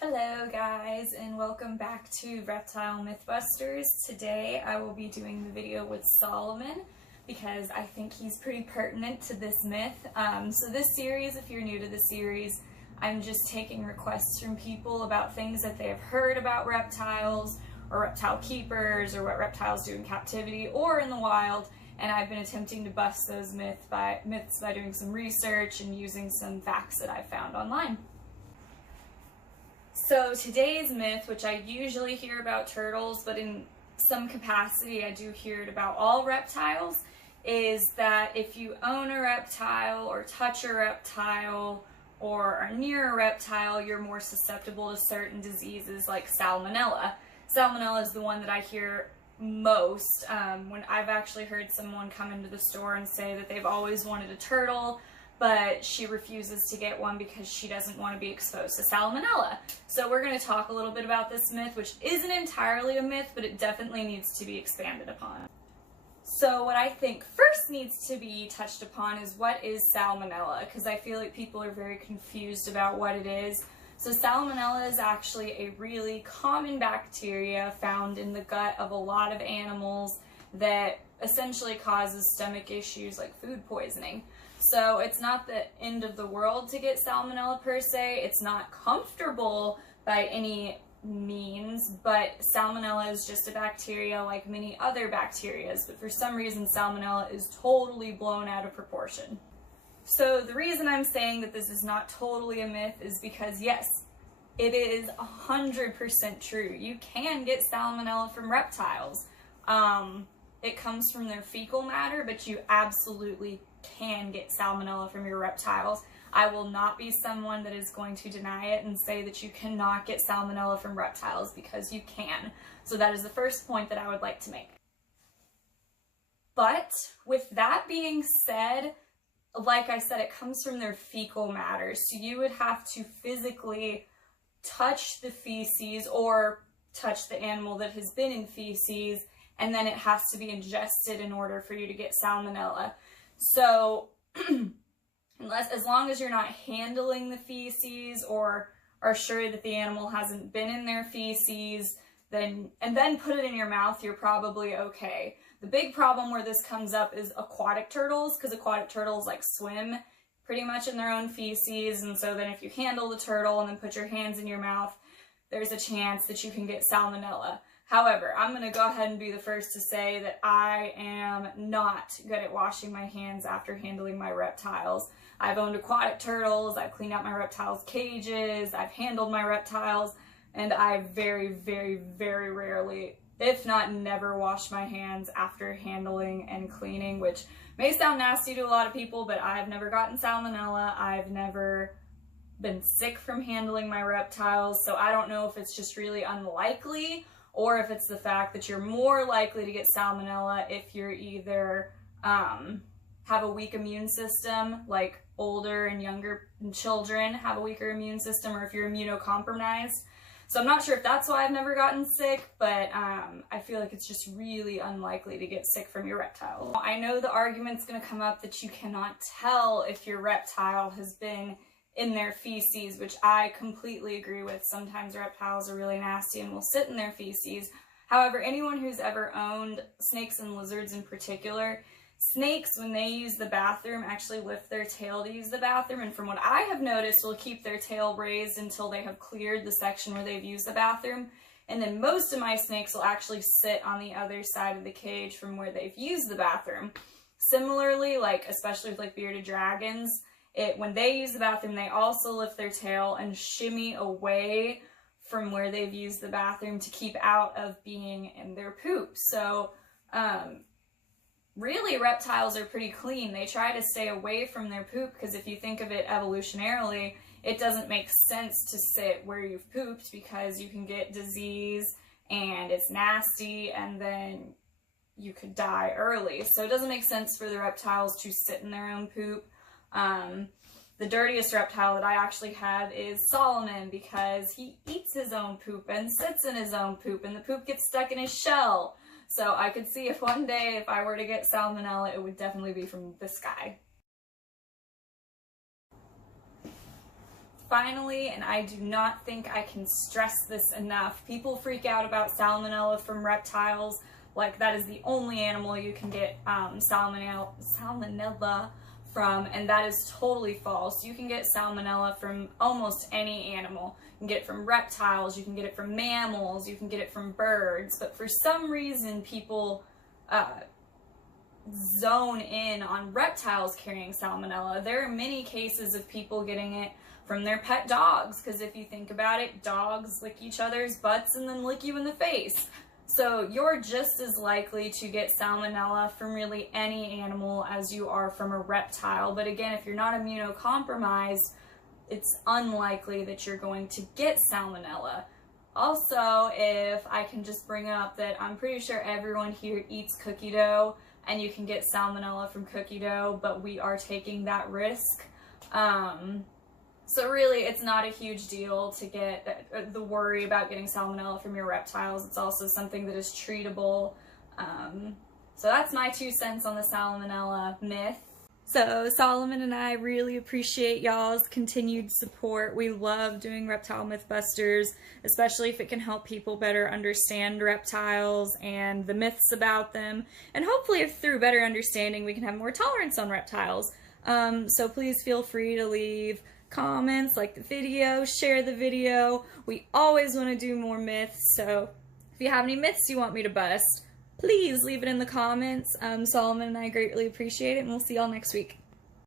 Hello guys, and welcome back to Reptile Mythbusters. Today I will be doing the video with Solomon because I think he's pretty pertinent to this myth. So this series, if you're new to the series, I'm just taking requests from people about things that they have heard about reptiles or reptile keepers or what reptiles do in captivity or in the wild, and I've been attempting to bust those myths by doing some research and using some facts that I've found online. So today's myth, which I usually hear about turtles, but in some capacity I do hear it about all reptiles, is that if you own a reptile or touch a reptile or are near a reptile, you're more susceptible to certain diseases like salmonella. Salmonella is the one that I hear most. When I've actually heard someone come into the store and say that they've always wanted a turtle, but she refuses to get one because she doesn't want to be exposed to salmonella. So we're going to talk a little bit about this myth, which isn't entirely a myth, but it definitely needs to be expanded upon. So what I think first needs to be touched upon is what is salmonella, because I feel like people are very confused about what it is. So salmonella is actually a really common bacteria found in the gut of a lot of animals that essentially causes stomach issues like food poisoning. So it's not the end of the world to get salmonella per se. It's not comfortable by any means, but salmonella is just a bacteria like many other bacterias, but for some reason salmonella is totally blown out of proportion. So the reason I'm saying that this is not totally a myth is because yes, it is 100% true. You can get salmonella from reptiles. It comes from their fecal matter, but you absolutely can get salmonella from your reptiles. I will not be someone that is going to deny it and say that you cannot get salmonella from reptiles, because you can. So that is the first point that I would like to make. But with that being said, like I said, it comes from their fecal matter. So you would have to physically touch the feces or touch the animal that has been in feces, and then it has to be ingested in order for you to get salmonella. So as long as you're not handling the feces or are sure that the animal hasn't been in their feces, then put it in your mouth, you're probably okay. The big problem where this comes up is aquatic turtles, because aquatic turtles like swim pretty much in their own feces, and so then if you handle the turtle and then put your hands in your mouth, there's a chance that you can get salmonella. However, I'm going to go ahead and be the first to say that I am not good at washing my hands after handling my reptiles. I've owned aquatic turtles, I've cleaned out my reptiles' cages, I've handled my reptiles, and I very, very, very rarely, if not never, wash my hands after handling and cleaning, which may sound nasty to a lot of people, but I've never gotten salmonella. I've never been sick from handling my reptiles, so I don't know if it's just really unlikely or if it's the fact that you're more likely to get salmonella if you're either have a weak immune system, like older and younger children have a weaker immune system, or if you're immunocompromised. So I'm not sure if that's why I've never gotten sick, but I feel like it's just really unlikely to get sick from your reptile. I know the argument's going to come up that you cannot tell if your reptile has been in their feces, which I completely agree with. Sometimes reptiles are really nasty and will sit in their feces. However, anyone who's ever owned snakes and lizards in particular, snakes, when they use the bathroom, actually lift their tail to use the bathroom, and from what I have noticed, will keep their tail raised until they have cleared the section where they've used the bathroom. And then most of my snakes will actually sit on the other side of the cage from where they've used the bathroom. Similarly, like especially with like bearded dragons, when they use the bathroom, they also lift their tail and shimmy away from where they've used the bathroom to keep out of being in their poop. So really reptiles are pretty clean. They try to stay away from their poop because if you think of it evolutionarily, it doesn't make sense to sit where you've pooped because you can get disease and it's nasty and then you could die early. So it doesn't make sense for the reptiles to sit in their own poop. The dirtiest reptile that I actually have is Solomon, because he eats his own poop and sits in his own poop, and the poop gets stuck in his shell. So I could see if one day if I were to get salmonella, it would definitely be from this guy. finally, and I do not think I can stress this enough, people freak out about salmonella from reptiles, like that is the only animal you can get salmonella from, and that is totally false. You can get salmonella from almost any animal. You can get it from reptiles, you can get it from mammals, you can get it from birds, but for some reason people zone in on reptiles carrying salmonella. There are many cases of people getting it from their pet dogs, because if you think about it, dogs lick each other's butts and then lick you in the face. So you're just as likely to get salmonella from really any animal as you are from a reptile. But again, if you're not immunocompromised, it's unlikely that you're going to get salmonella. Also, if I can just bring up that I'm pretty sure everyone here eats cookie dough, and you can get salmonella from cookie dough, but we are taking that risk. So really, it's not a huge deal to get the worry about getting salmonella from your reptiles. It's also something that is treatable. So that's my 2 cents on the salmonella myth. So Solomon and I really appreciate y'all's continued support. We love doing Reptile Mythbusters, especially if it can help people better understand reptiles and the myths about them. And hopefully if through better understanding we can have more tolerance on reptiles. So please feel free to leave comments, like the video, share the video. We always want to do more myths, so if you have any myths you want me to bust, please leave it in the comments. Solomon and I greatly appreciate it, and we'll see y'all next week.